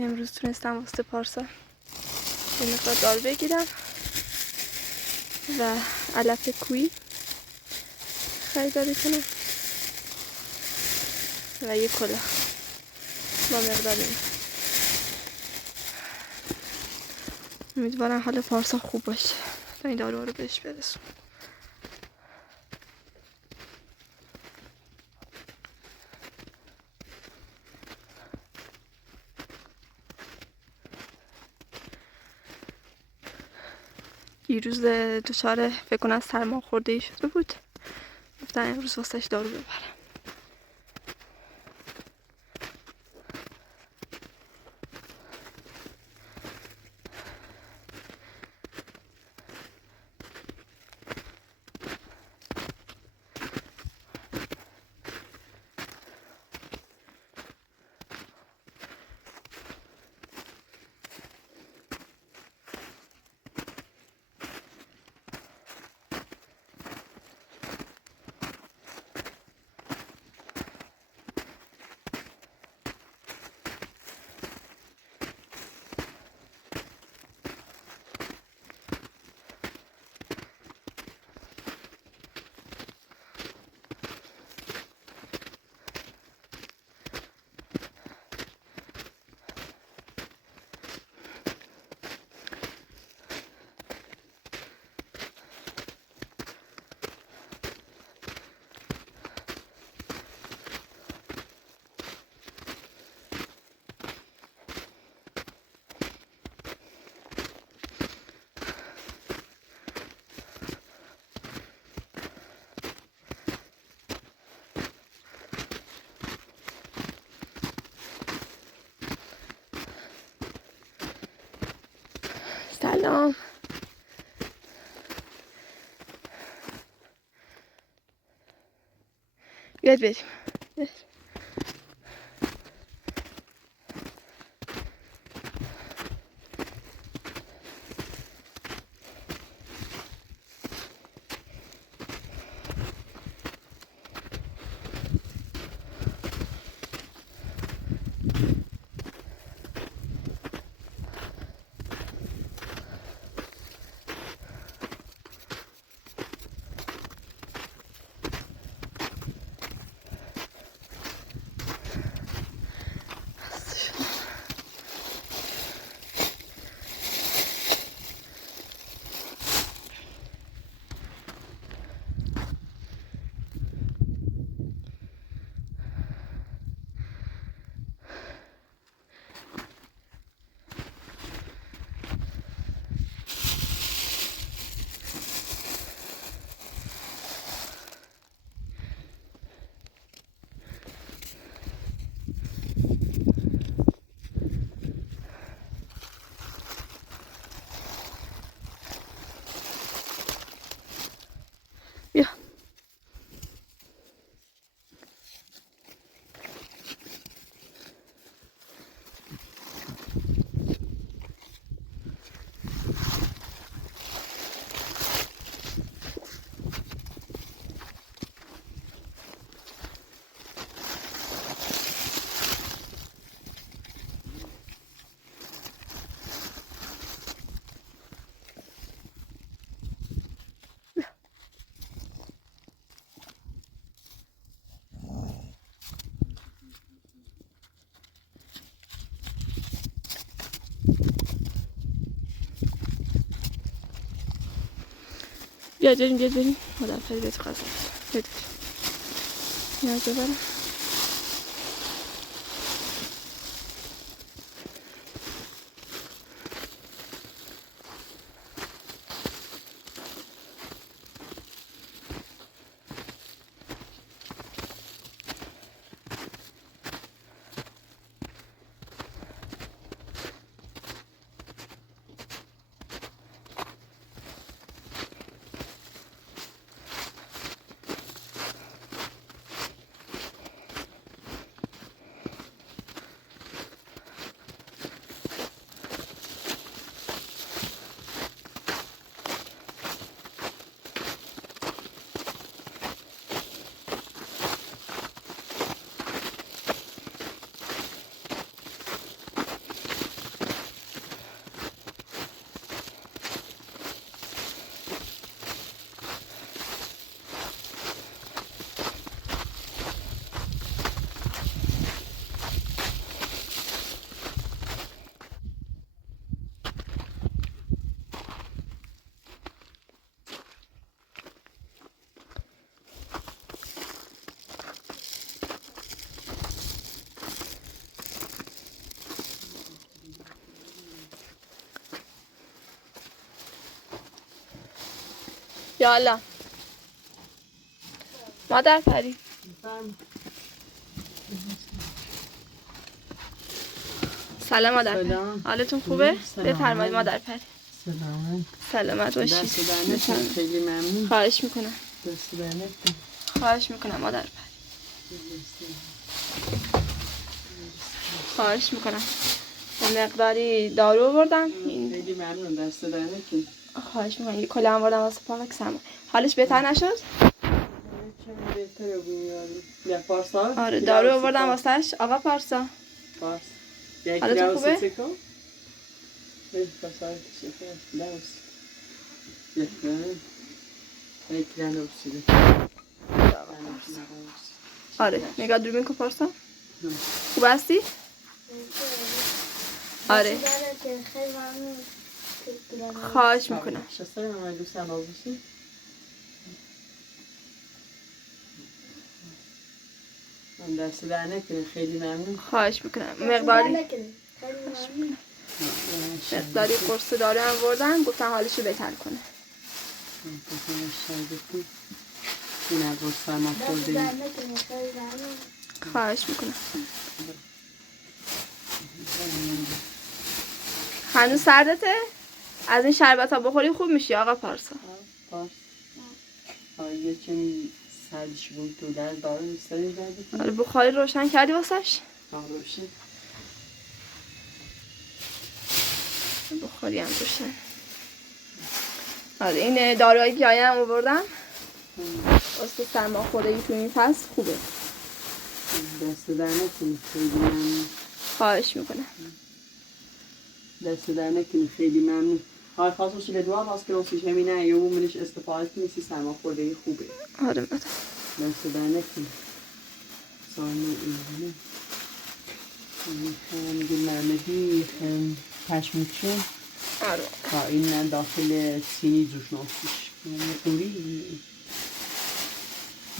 امروز تونستم واسه پارسا یه مقدار دار بگیرم و علف کویی خریداری کنم و یه کلاه با مقدار این. امیدوارم حال پارسا خوب باشه تا این دارو رو بهش برسون. دیروز دچار فکر کنم سرماخوردگی شده بود، گفتن امروز واسش دارو ببرم. سلام. بیاد بریم. بیا. بیاد بریم. خداحافظ. بیاد غذا بیاد. نیاز ببرم. یالا مادر پری سلام مادر پری. سلام. حالتون خوبه؟ سلام. بفرمایید مادر پری. سلام. سلامت باشید. دست دهنتون خیلی ممنون. خواهش میکنم. دست دهنتون. خواهش میکنم مادر پری. خواهش میکنم. یه مقداری دارو آوردم. خیلی ممنون. دست دهنتون. خواهش میکنم. یه کلاه هم آوردم واسه پام کسم. حالش بهتر نشد؟ چه بهتره بود. یا پارسا؟ آره دارو آوردم واسش. آقا پارسا. پارس. یکی حالتون رو خوبه؟ سیکو؟ پاسا شکر. لوس. یکی رو سیده. آره نگاه دوربین کن پارسا. خوب هستی؟ آره خواهش میکنم. شسته من دوستم باشی. من دست دهنتون خیلی ممنون. خواهش میکنم. مقداری قرص دارو هم آوردم گفتم حالشو بهتر کنه. این از سرما خورده. خواهش میکنم. هنوز سردته؟ از این شربت ها بخوری خوب میشی آقا پارسا. پارس. یه چنین سردش بود تو در دارو استری زدی. آره بخاری روشن کردی واسش؟ روشن. بخاری هم روشن. آره این داروهای گیاهی هم آوردم. واسه سرما خوردگی تو این فصل خوبه. دست دهنتون خیلی ممنون. خواهش میکنم. دست دهنتون خیلی ممنون. های خاص واسه لدوا باز که واسه همینه یا منش استفاده کنی سرما خوردگی خوبه. آره مادر. دست دهنتون. سالم اینه. میخوام گل نمدی پشمچه. آره. این داخل سینی جوش نافتش. خوری.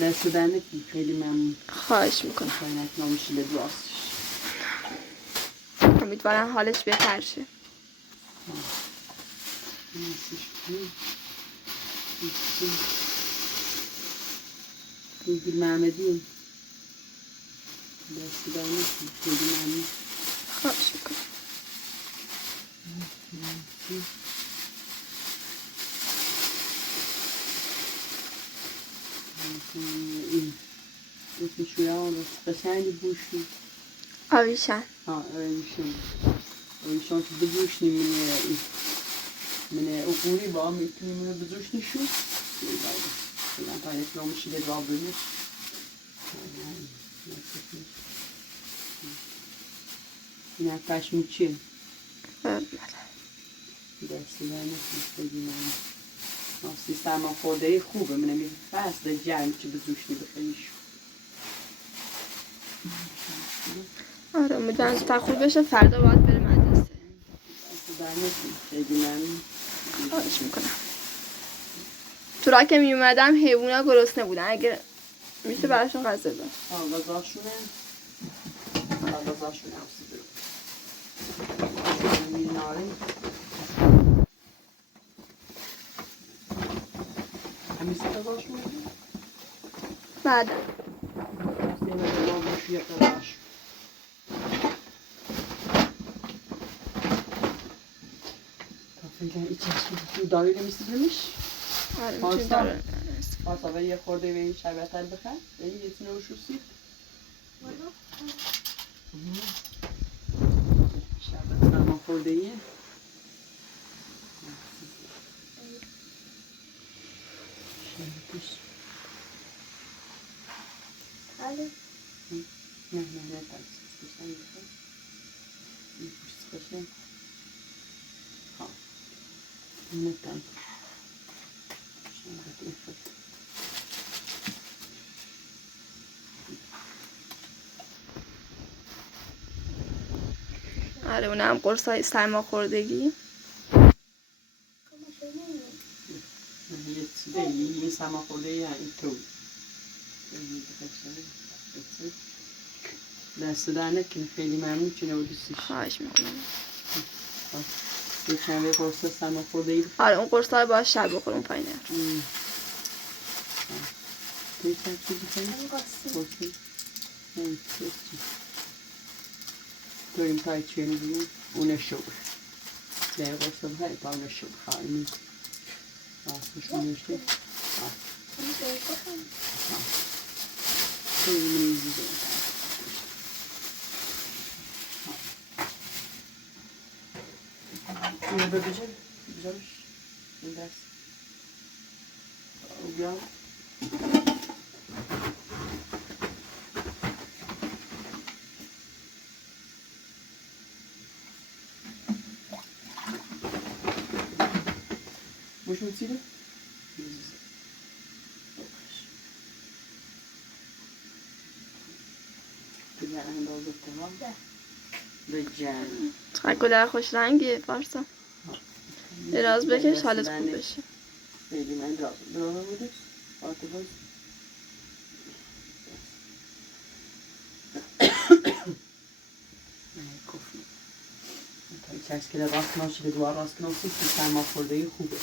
دست دهنتون خیلی ممنون. خواهش میکنم. خیلی نامش لدواستش. امیدوارم حالش بهتر شه. گل محمدی دست دهنتون خیلی ممنون. خواهش میکنم. این اسمشویه ها قشنگی بوشی. آویشن. آویشن که بزوشنی من اقوری با میتونی منو بزوشنی شو من پایت نامشی لدوا بینش این از پشمیچه دست دهنتون خیلی ممنون. ناستی سرما خورده خوبه من نمیشه فصل جمع چی بزوشنی بخیلی شو. آره امیدوارم زودتر خوب بشه. فردا باید بره مدرسه. خیلی ممنون. خواهش میکنم. تو راه که می اومدم حیوونا گرسنه بودن. اگه میشه براشون غذا بدم. غذاشونه ناری همیشه غذاشونه بعد داری نمیستیدنش؟ آره میتونی داره. پارسا یه خورده به این شربتر بخور یه تونه رو شوسید شربت سرما خورده ایه شربتش نه ترسید این پوشت بشه نتن شربت این خود آره اونم قرصای سرما خوردگی. یه چیزه یه سرما خورده ایه این تو دست دهنتون خیلی ممنون چه نبودیستیش. خواهش میکنم. یه چند قرص سرما خورده ای. آره اون قرصای باید شب بخورم پایینه. توی چند چیزی کنی؟ باشی؟ نه چیزی داریم تای چیه میدونی؟ اونه شور نه باشم هی با اونه شور خواهی راستش اونشتی توی میزی داریم اینو ببیجم بجمش این درس بیام مش متصيبه ترجع عند وظيفة تمام رجال چقدر گلر خوش رنگیه پارسا دراز بکش حالت خوب بشه خیلی من دراز بوده آتباز کفی تا کسی که راست ناشه به دوار راست ناشه سرما خورده خوبه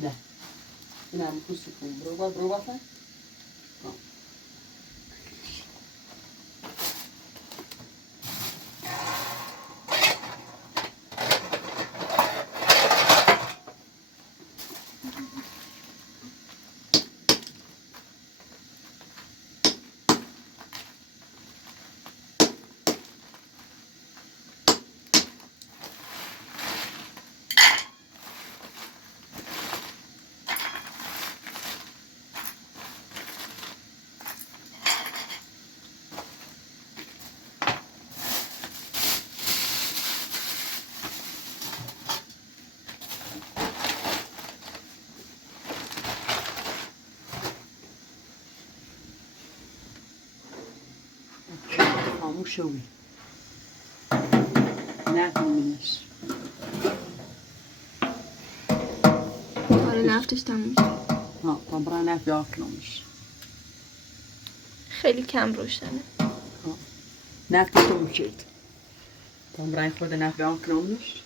نه این هم خوشی کن برو بافن خاموشوی نه می‌بینیش آره نفتش تموم میشه ها برای نفت آکنامش خیلی کم روشنه نفتش تموم شد برای خود نفت آکنامش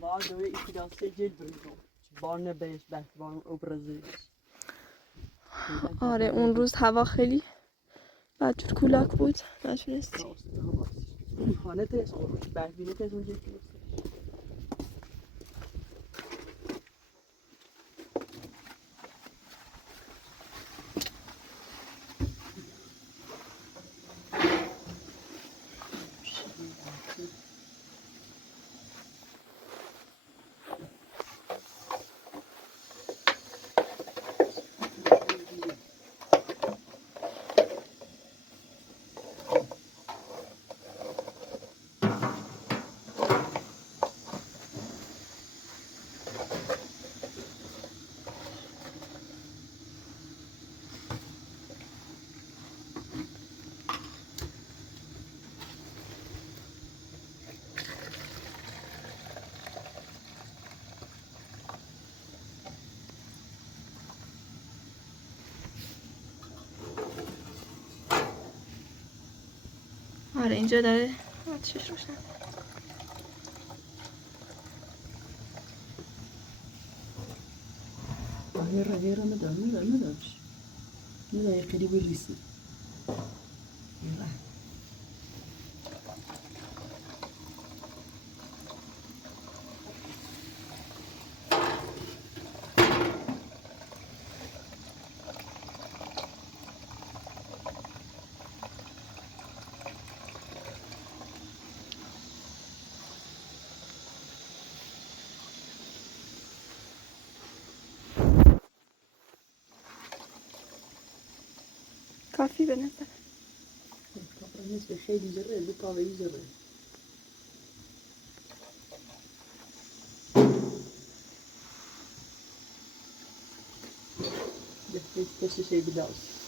Waardoor ik dat steeds druk بارن بهش بارن ابرزش آره اون روز هوا خیلی بدجور کولاک بود نتونستی خانه تیز بود بهبینه تیز اونجا آره اینجا داره آتیشش روشن. هيرا مدرش لا يقرب الرسم کافی به نظر. بالنسبة خیلی جره بطاقه جره بس شيء بداوس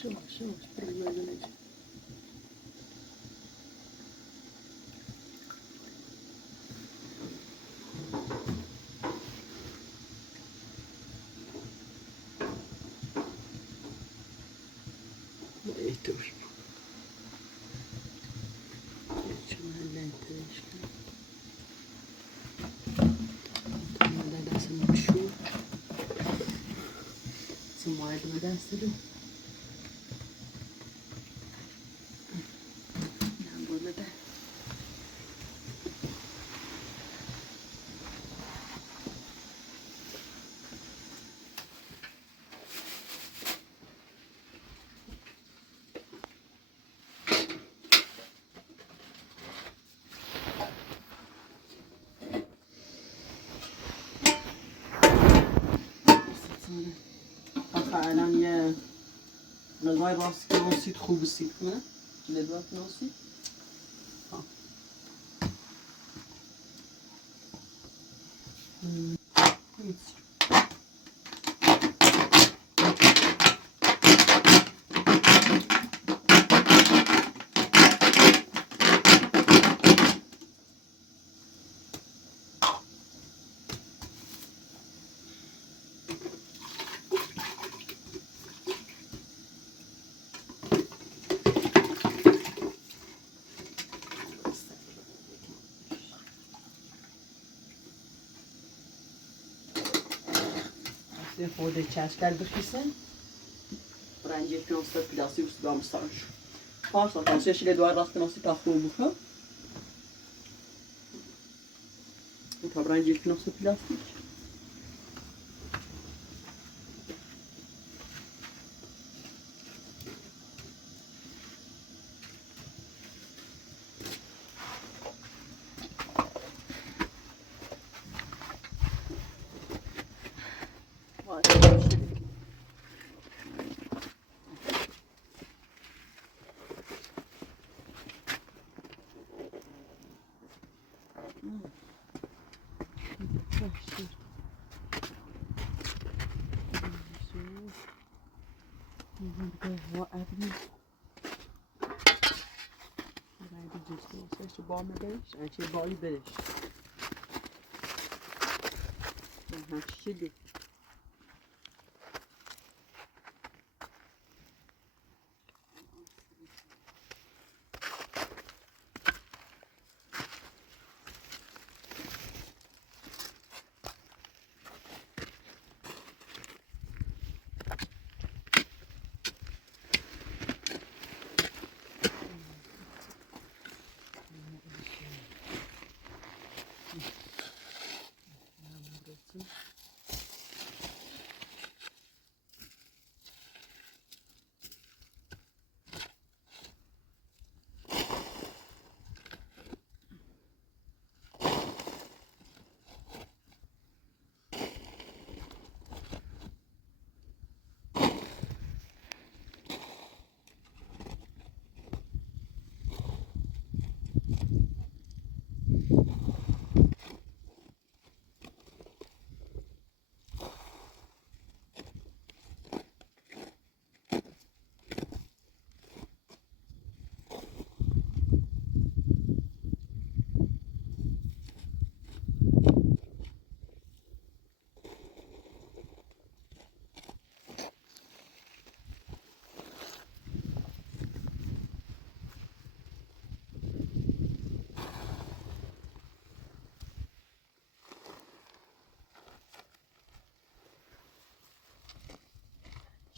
شو ايتور شو هلا انت ايش هذا لازم نشوف ثم هذا مدرسة نعم ولا ده الان یه نگاه راست نوسید خوب سید کنه نگاه نوسید خورده چشکر بخیسن برنجه پیانستا پیلاسی و سگام سارش پارسا تانسیه شیله دوار راست ناسی تاخته بخور تا برنجه پیانستا پیلاسی چه با برش چه بالی برش چه دی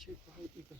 Çek bakayım ipi.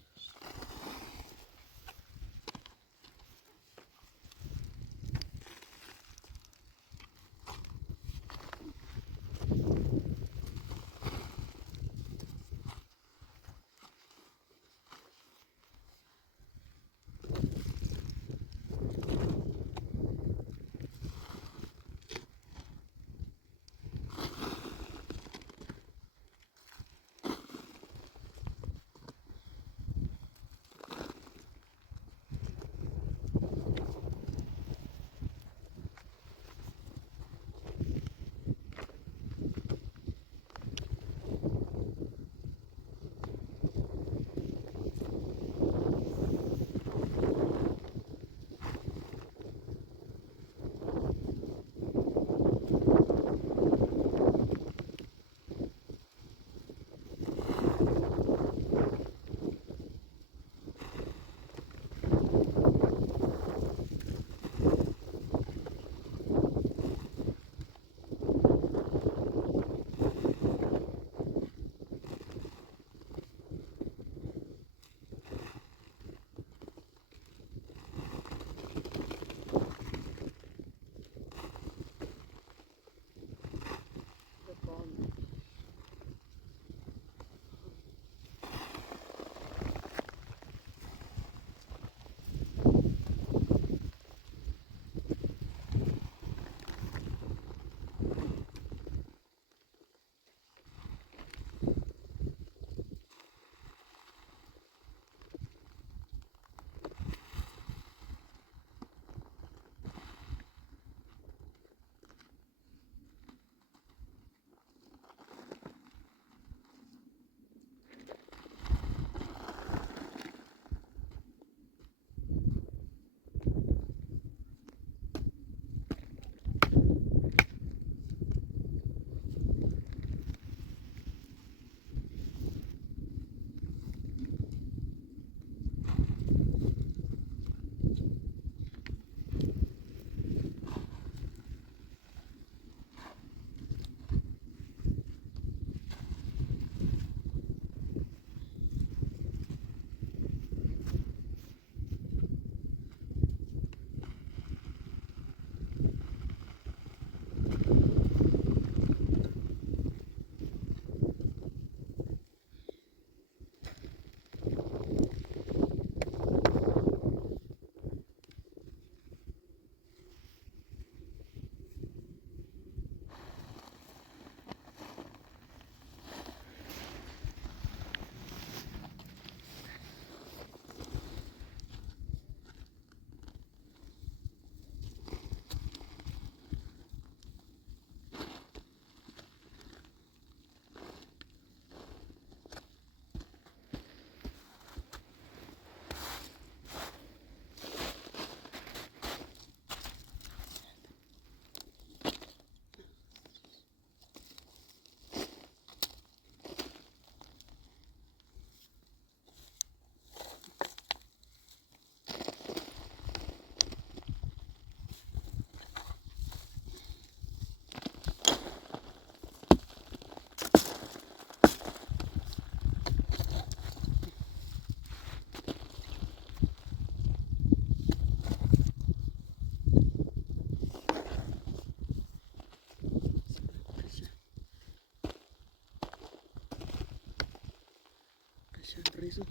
Riso.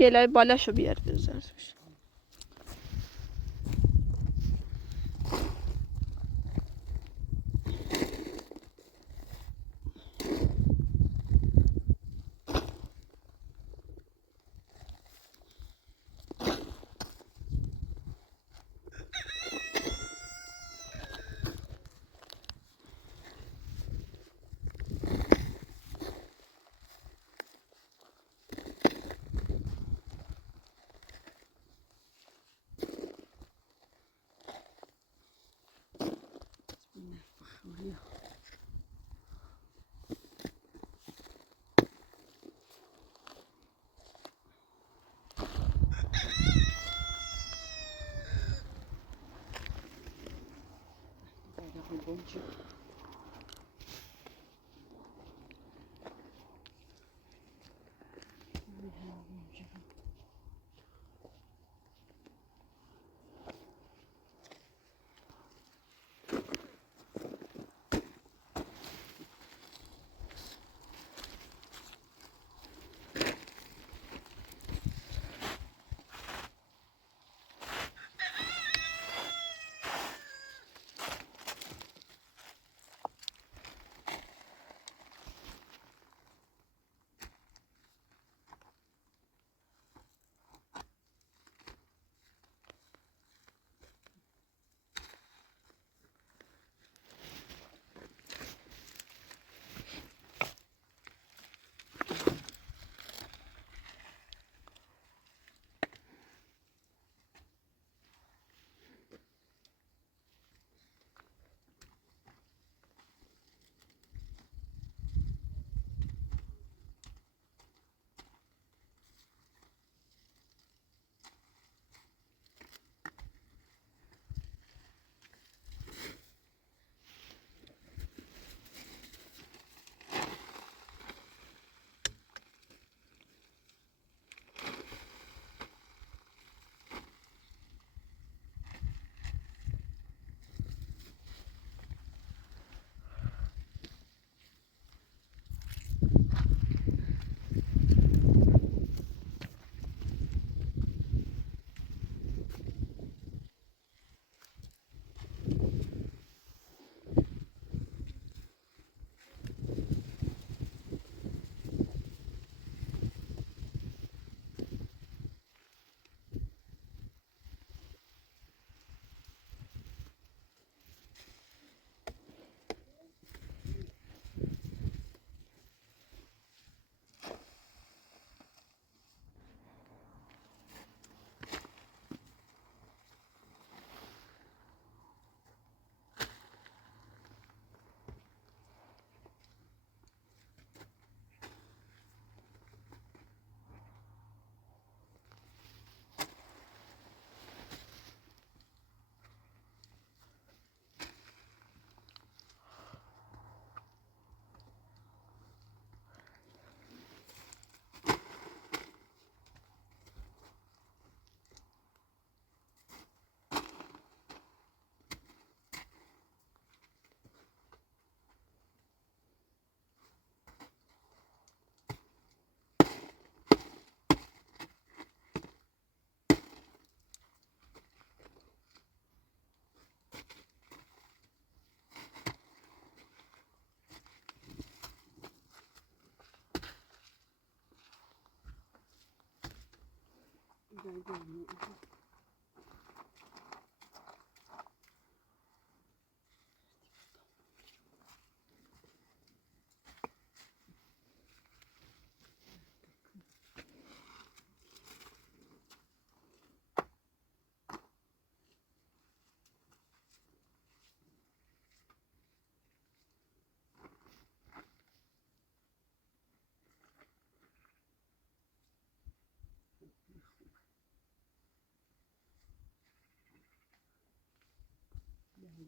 گلای بالاشو بیار بذار توش. بچه.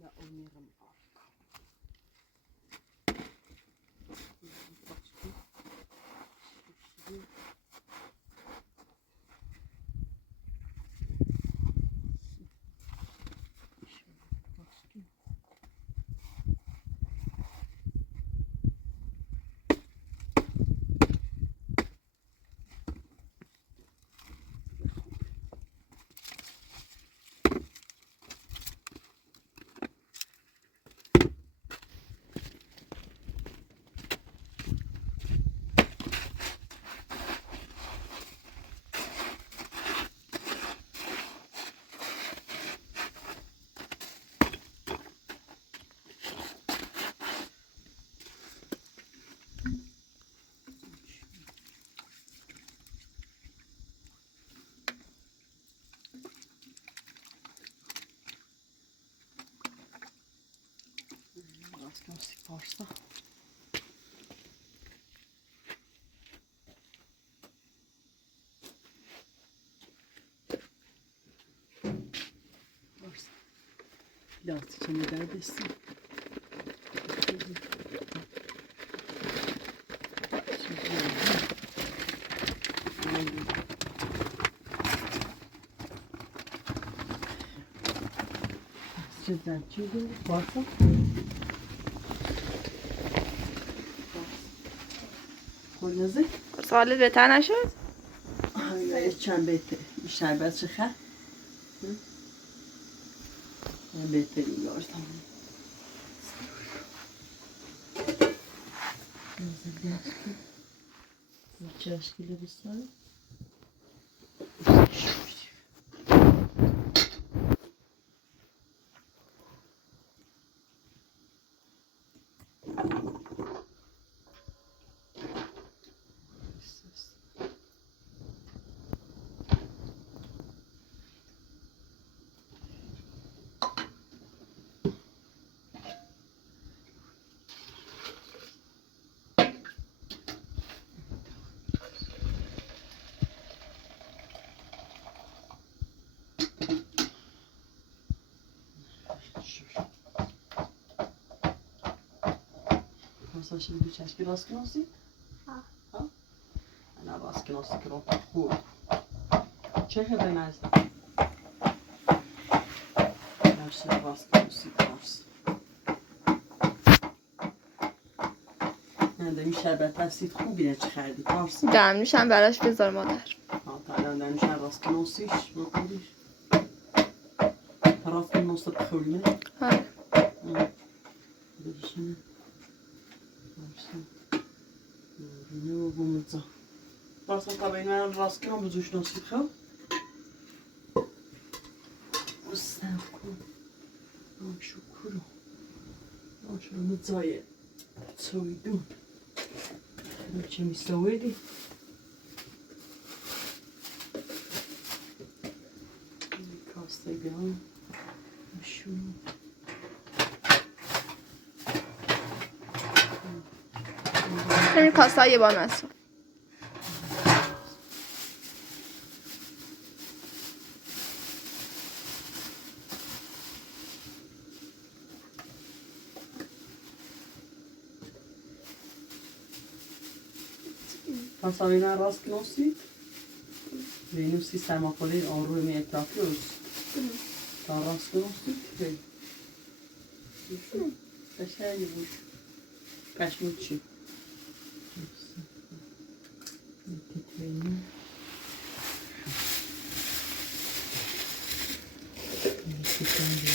Ja omiram arka. Lastig pasta. Varsa. Lastik ne der besin. چه چیزی واسه خونازه سوالت بهتر نشد؟ آیا چند بهتر شربت چه خواهد؟ بهترین یارتم چه اشکیله بسار؟ Sen şimdi bir çeşki baskın olsun. Ha. Ha? Ana baskın olsun ki rota خوب. چه به نزد؟ نفس baskın olsun pars. نه دمی شربت هستید خوبی نه چه خردی پارس. دم میشم براش بذار مادر. ها تا دمی شربت baskın olsun بکنیش. طرف من نص بخورنه. آره. بشین. نه بومزا. Varsa tabii ben rastgele bu duş nasıl yıkam? Ustanku. Şu kuru. Şu mıcayı. Soydum. Çe mi soydu? Kasta gel. Şu. این کاسای با نسو. Pasavina rast nosit. Benim sistema kolay ağrı mı yapıyoruz? Ta rast nosit. Beşer bu. Kaçmışçı.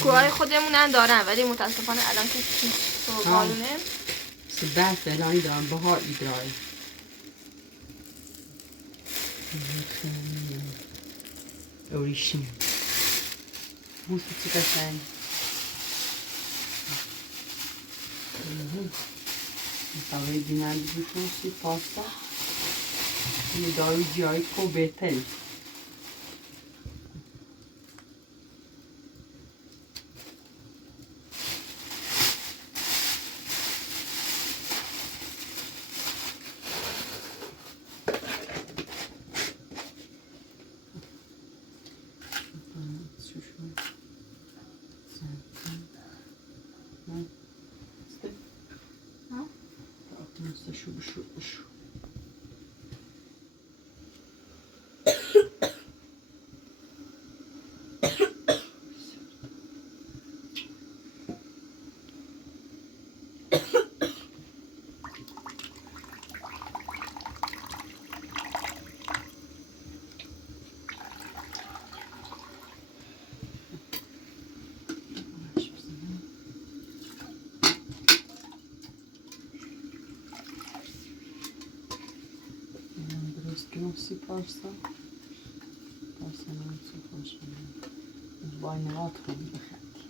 کوهای خودمونن دارن ولی متاسفانه الان که تو قانونه سبت الان دارم بها ایدرای اوریشیم بوسی چی قشنگ مثلا دینم بشون سی پاستا یه دارو جایی کو بهتری شو سی پارسا پارسا نمیشه خوش میاد وای نهات کنی بخندی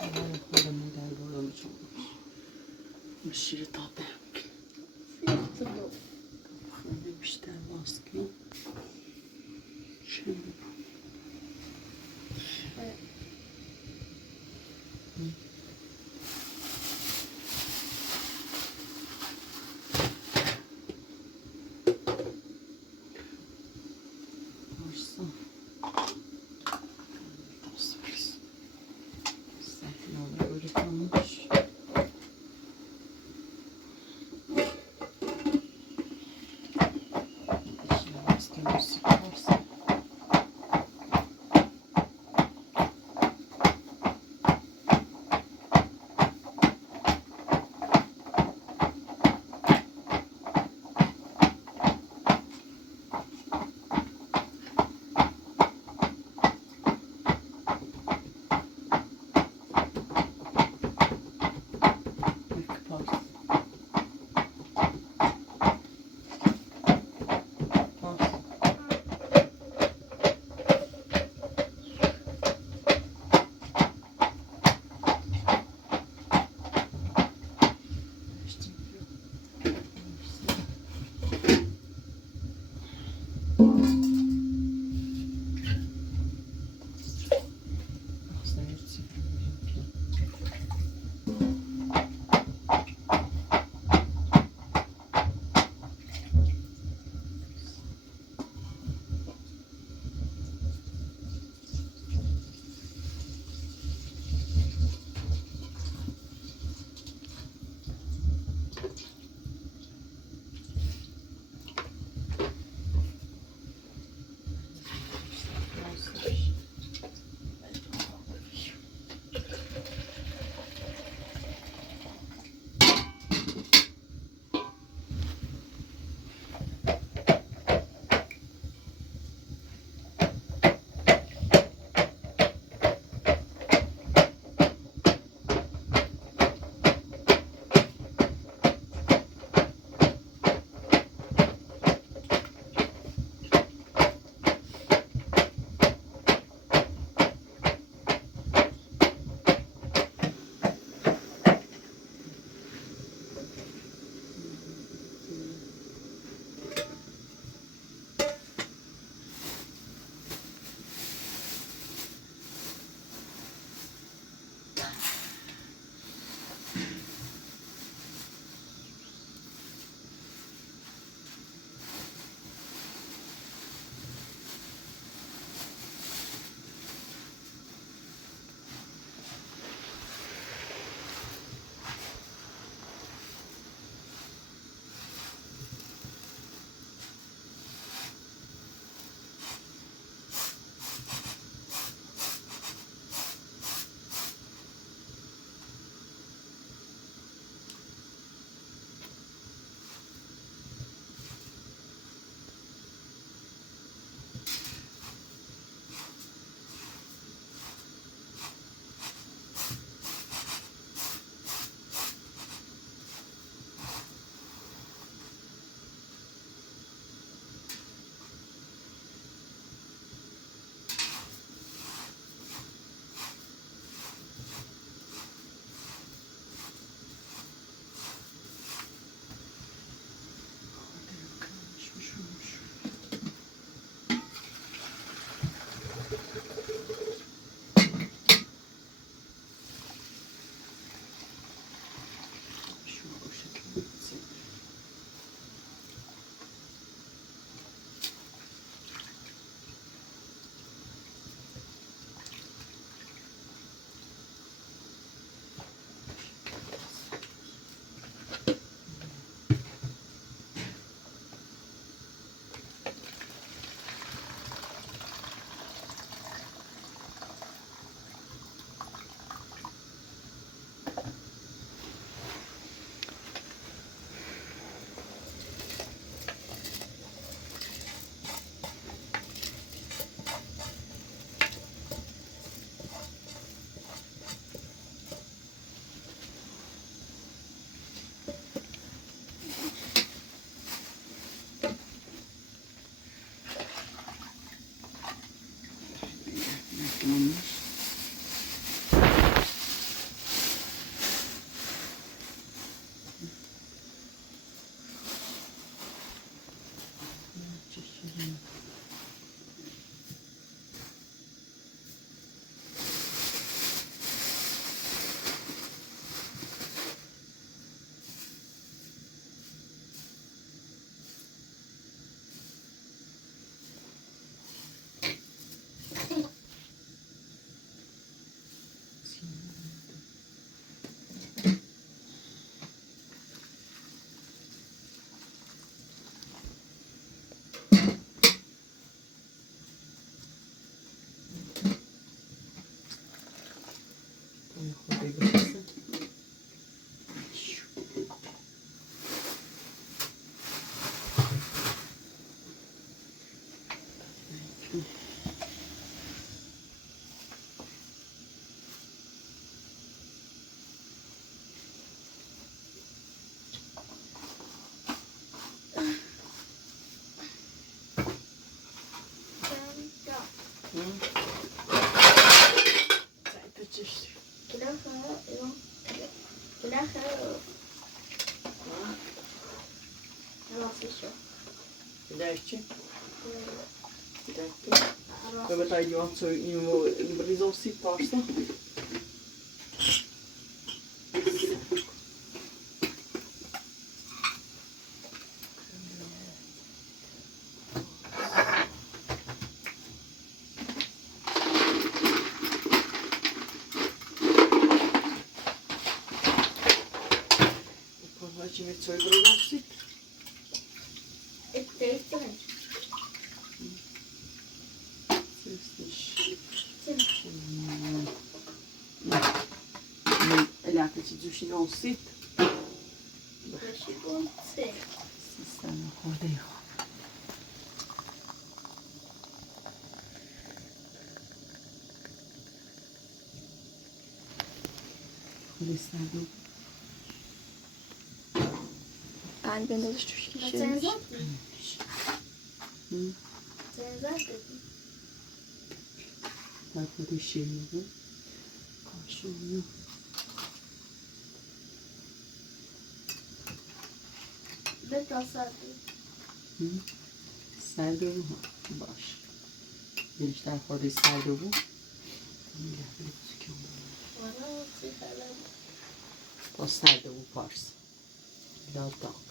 وای خودمون در بالا میشم شیر تاده خیلی بیشتر باز کن شیر خورده بشسته. Dertje. Dertje. We hebben daar iemand zo in de brison ziet pasta. Als je met zo'n brison ziet. Het heeft er niet. Elle a un petit douche ensuite. Je suis bon, c'est. C'est ça, le rodeo. Listemde. Ben de düşmüş Sen kişi. zaten. Hı. Sen zaten. Farklı bir şey yok. Karşı oluyor. Ben tasarladım. Hı. Serdovu baş. Bir işte farklı serdovu. Bana sigara. O serdovu pars. Biraz daha.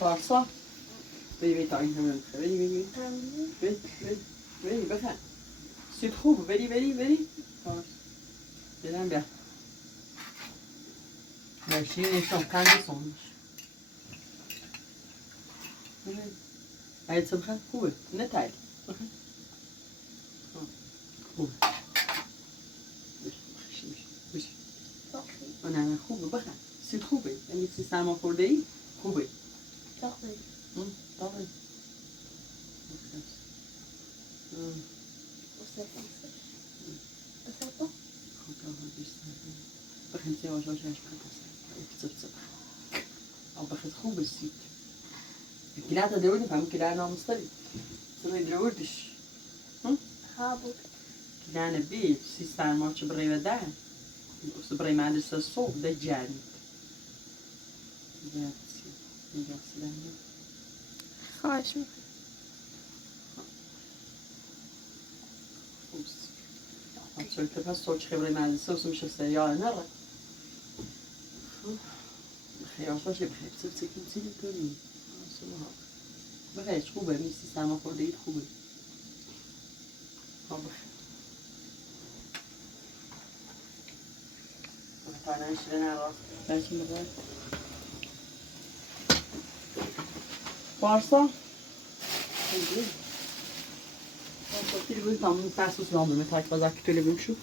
Varsa. Vedi, tagli. Vedi. Vedi, bakın. C'est trop, vedi. Gelen bir. Her şeyin yaşam kendi olmuş. Evet. Hayır, bakın. Kuvvet. Ne tel? Bakın. Kuvvet. أنا خوبه بخن سيد خوبه يعني سي سلمان خورده ای خوبه Takmayın. طبعا Bu sefer. Bu sefer. بخن سي واش كتب أو بخن خوبه السيد كلا تدورني فهم كلا أنا مصطلي صار يدوردش Ha bu. كلا أنا بيت سي سلمان شبري وداه وصبري مع لسه الصوب ده جاري خواهش میکنم. Absolut, det passar så skriver i med så som ska säga ja nere. بخیر باشه بخیر سکین سیلی کنی بخیرش خوبه میسی سرماخوردگیت خوبه بخیر تانه شیرین عراق برچین بخیر Varsa Bir gün tam ters usul aldım. Metal pazar kütüyle büyümüşüm.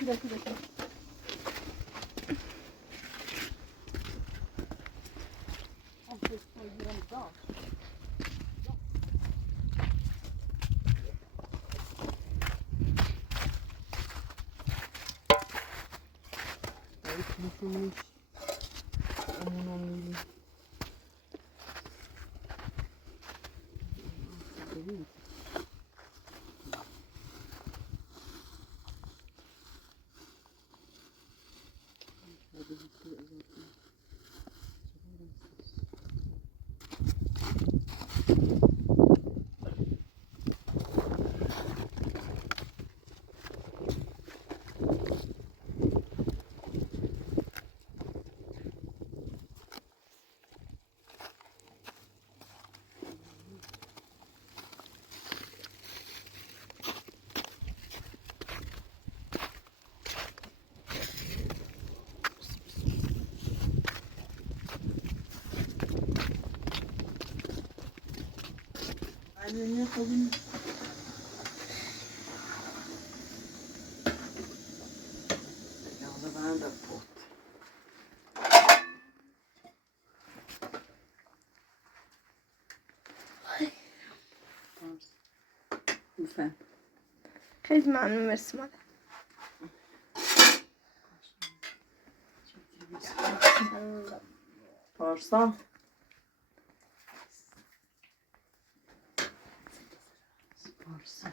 bir dakika. Anne yapalım. Ya da ben de pot. Lütfen. خیلی ممنون مرسی مادر. Varsa Varsa.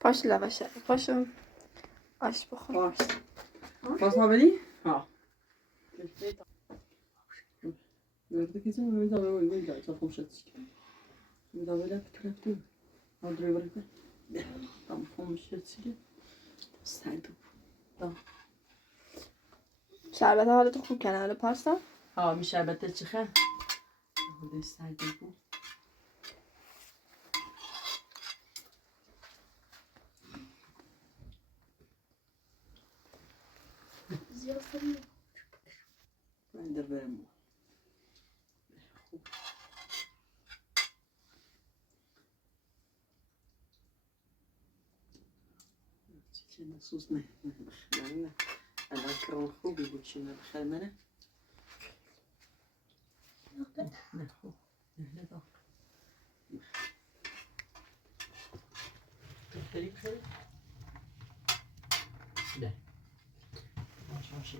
پاشو لواشه پاشو آش بخور. varsa. Varsa beni? Ha. Gördük izin mi? Bir daha böyle bir daha çok hoş ettik. Bir daha böyle bir tarafta. Aldırıyor bırakın. Tamam hoş ettik. Serdim. Tamam. شربت حالت خوب کنه حالا پارسا. Ha میشه البته چخه. خودش سردی بود. زیاد Ben de veremem. چه نصوص نه نه الان کرم خوبی بود چه بخیر منه نه خوب نه داغ خیلی خیلی نه ماشي